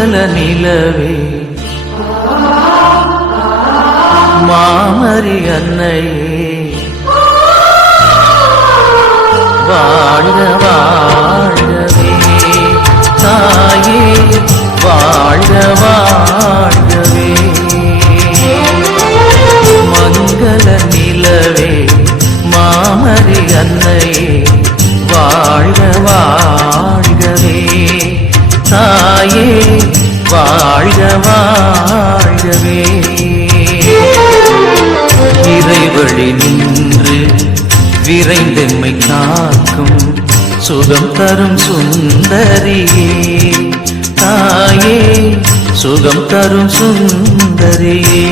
மங்கள நிலவே மாமரி அன்னையே வாழ்க வாழ்கவே தாயே வாழ்க வாழ்கவே மங்கள நிலவே மாமரி அன்னையே வாழ்க வாழ்கவே தாயே வாழ்க வாழ்கவே இறைவழி நின்று விரைந்தெம்மை காக்கும் சுகம் தரும் சுந்தரியே தாயே சுகம் தரும் சுந்தரியே